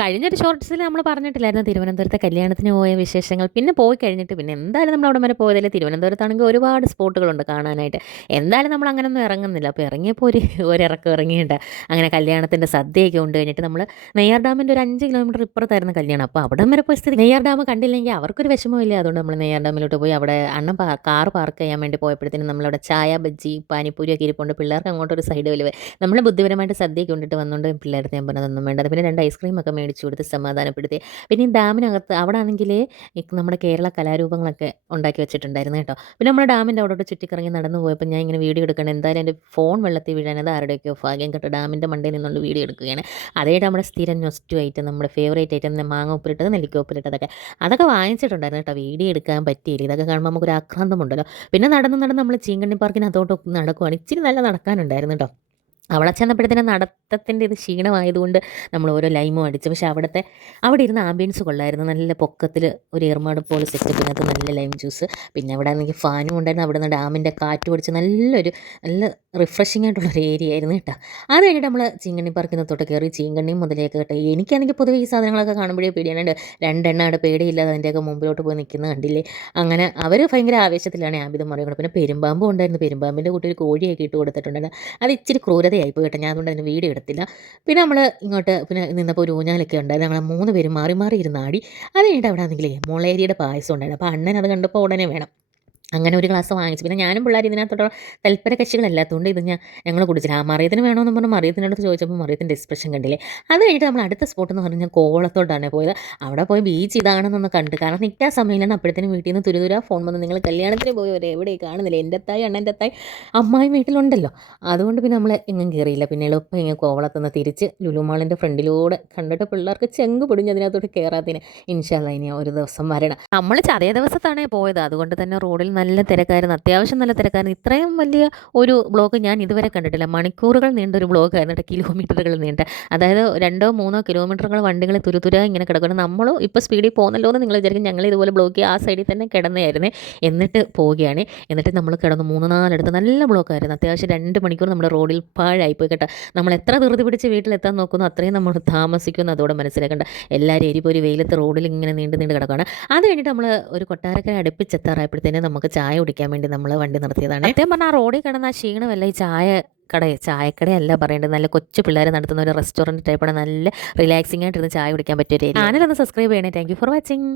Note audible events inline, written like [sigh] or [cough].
കഴിഞ്ഞൊരു ഷോർട്ട്സിൽ നമ്മൾ പറഞ്ഞിട്ടില്ലായിരുന്നു തിരുവനന്തപുരത്തെ കല്യാണത്തിന് പോയ വിശേഷങ്ങൾ. പിന്നെ പോയി കഴിഞ്ഞിട്ട് പിന്നെ എന്തായാലും നമ്മൾ അവിടെ വരെ പോയതല്ലേ? തിരുവനന്തപുരത്താണെങ്കിൽ ഒരുപാട് സ്പോട്ടുകളുണ്ട് കാണാനായിട്ട്. എന്തായാലും നമ്മൾ അങ്ങനൊന്നും ഇറങ്ങുന്നില്ല. അപ്പോൾ ഇറങ്ങിയപ്പോൾ ഒരു [laughs] ഒരിറക്കം ഇറങ്ങിയിട്ട് അങ്ങനെ കല്യാണത്തിന്റെ സദ്യയൊക്കെ കൊണ്ട് കഴിഞ്ഞിട്ട് നമ്മൾ നെയ്യാർ ഡാമിന്റെ ഒരു അഞ്ച് കിലോമീറ്റർ ഇപ്പുറത്തായിരുന്നു കല്യാണം. അപ്പോൾ അവിടെ വരെ പോയി സ്ഥിതി നെയ്യാർ ഡാം കണ്ടില്ലെങ്കിൽ അവർക്കൊരു വിഷമമില്ല. അതുകൊണ്ട് നമ്മൾ നെയ്യാർ ഡാമിലോട്ട് പോയി അവിടെ അണ്ണൻ കാർ പാർക്ക് ചെയ്യാൻ വേണ്ടി പോയപ്പോഴത്തേനും നമ്മളവിടെ ചായ ബജ്ജി പാനിപ്പൂരി ഒക്കെ ഇരിപ്പുണ്ട്. പിള്ളേർക്ക് അങ്ങോട്ടൊരു സൈഡ് വലിവ് നമ്മൾ ബുദ്ധിപരമായിട്ട് സദ്യയൊക്കെ കൊണ്ടിട്ട് വന്നുകൊണ്ട് പിള്ളേരുടെ ഞാൻ പറഞ്ഞതൊന്നും വേണ്ട. പിന്നെ രണ്ട് ഐസ്ക്രീം ഒക്കെ മേടിച്ചു കൊടുത്ത് സമാധാനപ്പെടുത്തി. പിന്നെ ഡാമിനകത്ത് അവിടെ ആണെങ്കിൽ നമ്മുടെ കേരള കലാരൂപങ്ങളൊക്കെ ഉണ്ടാക്കി വെച്ചിട്ടുണ്ടായിരുന്നു കേട്ടോ. പിന്നെ നമ്മുടെ ഡാമിന്റെ അവിടോട്ട് ചുറ്റിക്കറങ്ങി നടന്നു പോയപ്പോൾ ഞാൻ ഇങ്ങനെ വീഡിയോ എടുക്കണം എന്തായാലും എന്റെ ഫോൺ വെള്ളത്തിൽ വീഴാനത് ആരുടെയൊക്കെയോ ഭാഗ്യം കേട്ടോ. ഡാമിന്റെ മണ്ടയിൽ നിന്നുള്ള വീഡിയോ എടുക്കുകയാണ്. അതായിട്ട് നമ്മുടെ സ്ഥിരം നൊസ്റ്റു ഐറ്റം നമ്മുടെ ഫേവറേറ്റ് ഐറ്റം മാങ്ങ ഉപ്പിലിട്ടത് നെല്ലിക്ക ഉപ്പിലിട്ടതൊക്കെ അതൊക്കെ വാങ്ങിച്ചിട്ടുണ്ടായിരുന്നു കേട്ടോ. വീഡിയോ എടുക്കാൻ പറ്റിയില്ല. ഇതൊക്കെ കാണുമ്പോൾ നമുക്കൊരു ആക്രാന്തമുണ്ടല്ലോ പിന്നെ നടന്ന് നടന്ന് നമ്മൾ ചീങ്കണ്ണി പാർക്കിന് അതോട്ടൊക്കെ നടക്കുവാണ്. ഇച്ചിരി നല്ല നടക്കാനുണ്ടായിരുന്നു കേട്ടോ. അവിടെ ചെന്നപ്പോഴത്തേനും നടത്തത്തിന്റെ ഇത് ക്ഷീണമായതുകൊണ്ട് നമ്മൾ ഓരോ ലൈമും അടിച്ചു. പക്ഷേ അവിടുത്തെ അവിടെ ഇരുന്ന് ആംബിയൻസ് കൊള്ളായിരുന്നു. നല്ല പൊക്കത്തിൽ ഒരു ഇർമാട് പോലെ സെറ്റപ്പിനകത്ത് നല്ല ലൈം ജ്യൂസ് പിന്നെ അവിടെ ആണെങ്കിൽ ഫാനും ഉണ്ടായിരുന്നു. അവിടെ നിന്ന് ഡാമിന്റെ കാറ്റ് പിടിച്ച് നല്ലൊരു നല്ല റിഫ്രഷിംഗ് ആയിട്ടുള്ളൊരു ഏരിയ ആയിരുന്നു കേട്ടോ. അത് കഴിഞ്ഞിട്ട് നമ്മൾ ചീങ്കണ്ണി പാർക്കിനകത്തോട്ട് കയറി ചീങ്കണ്ണിയും മുതലേക്ക് കേട്ടോ. എനിക്കാണെങ്കിൽ പൊതുവേ ഈ സാധനങ്ങളൊക്കെ കാണുമ്പോഴേ പേടിയാണ്. രണ്ടെണ്ണമാണ് പേടിയില്ലാതെ അതിന്റെയൊക്കെ മുമ്പിലോട്ട് പോയി നിൽക്കുന്നത് കണ്ടില്ലേ? അങ്ങനെ അവർ ഭയങ്കര ആവേശത്തിലാണ് ആബിദം പറയുന്നത്. പിന്നെ പെരുമ്പാമ്പും ഉണ്ടായിരുന്നു. പെരുമ്പാമ്പിന്റെ കൂട്ടി ഒരു കോഴിയൊക്കെ ഇട്ട് കൊടുത്തിട്ടുണ്ടായിരുന്നു. അത് ഇച്ചിരി ക്രൂരതയായി പോയി കേട്ടോ. ഞാൻ അതുകൊണ്ട് അതിന് വീഡിയോ എടുത്തില്ല. പിന്നെ നമ്മൾ ഇങ്ങോട്ട് പിന്നെ നിന്നപ്പോൾ ഒരു ഊഞ്ഞാലൊക്കെ ഉണ്ടായിരുന്നു. ഞങ്ങൾ മൂന്ന് പേരും മാറി മാറി ഇരുന്ന് ആടി. അത് കഴിഞ്ഞിട്ട് അവിടെ ആണെങ്കിലേ മുളേരിയുടെ പായസം ഉണ്ടായിരുന്നു. അപ്പോൾ അണ്ണൻ അത് കണ്ടപ്പോൾ ഉടനെ വേണം. അങ്ങനെ ഒരു ഗ്ലാസ് വാങ്ങിച്ചു. പിന്നെ ഞാനും പിള്ളേർ ഇതിനകത്തോട്ട് തൽപ്പര കക്ഷികളല്ലാത്തതുകൊണ്ട് ഇത് ഞാൻ ഞങ്ങൾ കുടിച്ചില്ല. ആ മറിയത്തിന് വേണമെന്ന് പറഞ്ഞാൽ മറിയത്തിനടുത്ത് ചോദിച്ചപ്പോൾ മറിയത്തിന്റെ എക്സ്പ്രഷൻ കണ്ടില്ലേ? അത് കഴിഞ്ഞിട്ട് നമ്മൾ അടുത്ത സ്പോട്ട് എന്ന് പറഞ്ഞാൽ കോളത്തോട്ടാണ് പോയത്. അവിടെ പോയി ബീച്ച് ഇതാണെന്നൊന്ന് കണ്ട്. കാരണം നിൽക്കാൻ സമയമില്ലെന്ന് അപ്പോഴത്തേനും വീട്ടിൽ നിന്ന് തുരുതുര ഫോൺ വന്ന് നിങ്ങൾ കല്യാണത്തിന് പോയി വരെ എവിടെ കാണുന്നില്ല. എന്റെ അത്തായി അണ്ണന്റെ അത്തായി അമ്മായി വീട്ടിലുണ്ടല്ലോ. അതുകൊണ്ട് പിന്നെ നമ്മൾ എങ്ങും കയറിയില്ല പിന്നെ എളുപ്പം ഇങ്ങനെ കോവളത്തുനിന്ന് തിരിച്ച് ലുലുമാളിന്റെ ഫ്രണ്ടിലൂടെ കണ്ടിട്ട് പിള്ളേർക്ക് ചെങ്ക് പൊടിഞ്ഞ് അതിനകത്തോട്ട് കയറാത്തിന് ഇൻഷാല്ല ഇനി ഒരു ദിവസം വരണം. നമ്മൾ ചെറിയ ദിവസത്താണ് പോയത്. അതുകൊണ്ട് തന്നെ റോഡിൽ നല്ല തിരക്കായിരുന്നു. അത്യാവശ്യം നല്ല തിരക്കായിരുന്നു. ഇത്രയും വലിയ ഒരു ബ്ലോക്ക് ഞാൻ ഇതുവരെ കണ്ടിട്ടില്ല. മണിക്കൂറുകൾ നീണ്ട ഒരു ബ്ലോക്ക് ആയിരുന്നു. കേട്ടോ കിലോമീറ്ററുകൾ നീണ്ട. അതായത് രണ്ടോ മൂന്നോ കിലോമീറ്ററുകൾ വണ്ടികൾ തുരുതുര ഇങ്ങനെ കിടക്കണം നമ്മളും ഇപ്പോൾ സ്പീഡിൽ പോകുന്നല്ലോ എന്ന് നിങ്ങൾ വിചാരിക്കും. ഞങ്ങൾ ഇതുപോലെ ബ്ലോക്ക് ആ സൈഡിൽ തന്നെ കിടന്നായിരുന്നേ എന്നിട്ട് പോവുകയാണ്. എന്നിട്ട് നമ്മൾ കിടന്ന് മൂന്ന് നാലെടുത്ത് നല്ല ബ്ലോക്കായിരുന്നു അത്യാവശ്യം രണ്ട് മണിക്കൂർ നമ്മുടെ റോഡിൽ പാഴായിപ്പോയി കേട്ടോ. നമ്മൾ എത്ര ധൃതി പിടിച്ച് വീട്ടിലെത്താൻ നോക്കുന്നു അത്രയും നമ്മൾ താമസിക്കുന്നു. അതോടെ മനസ്സിലാക്കേണ്ട. എല്ലാവരും എരിപ്പൊരു വെയിലത്ത് റോഡിൽ ഇങ്ങനെ നീണ്ട് നീണ്ട് കിടക്കുകയാണ്. അത് കഴിഞ്ഞിട്ട് നമ്മൾ ഒരു കൊട്ടാരക്കര അടുപ്പിച്ചെത്താറായപ്പോഴത്തേനും നമുക്ക് ചായ കുടിക്കാൻ വേണ്ടി നമ്മൾ വണ്ടി നിർത്തിയതാണ് സത്യം പറഞ്ഞാൽ ആ റോഡിൽ കിടന്ന ആ ക്ഷീണമല്ല ഈ ചായ കട ചായക്കടയല്ല പറയേണ്ടത്. നല്ല കൊച്ചു പിള്ളേർ നടത്തുന്ന ഒരു റെസ്റ്റോറന്റ് ടൈപ്പാണ് നല്ല റിലാക്സിംഗ് ആയിട്ടിരുന്ന് ചായ കുടിക്കാൻ പറ്റിയ ഒരു സബ്സ്ക്രൈബ് ചെയ്യണേ. Thank you for watching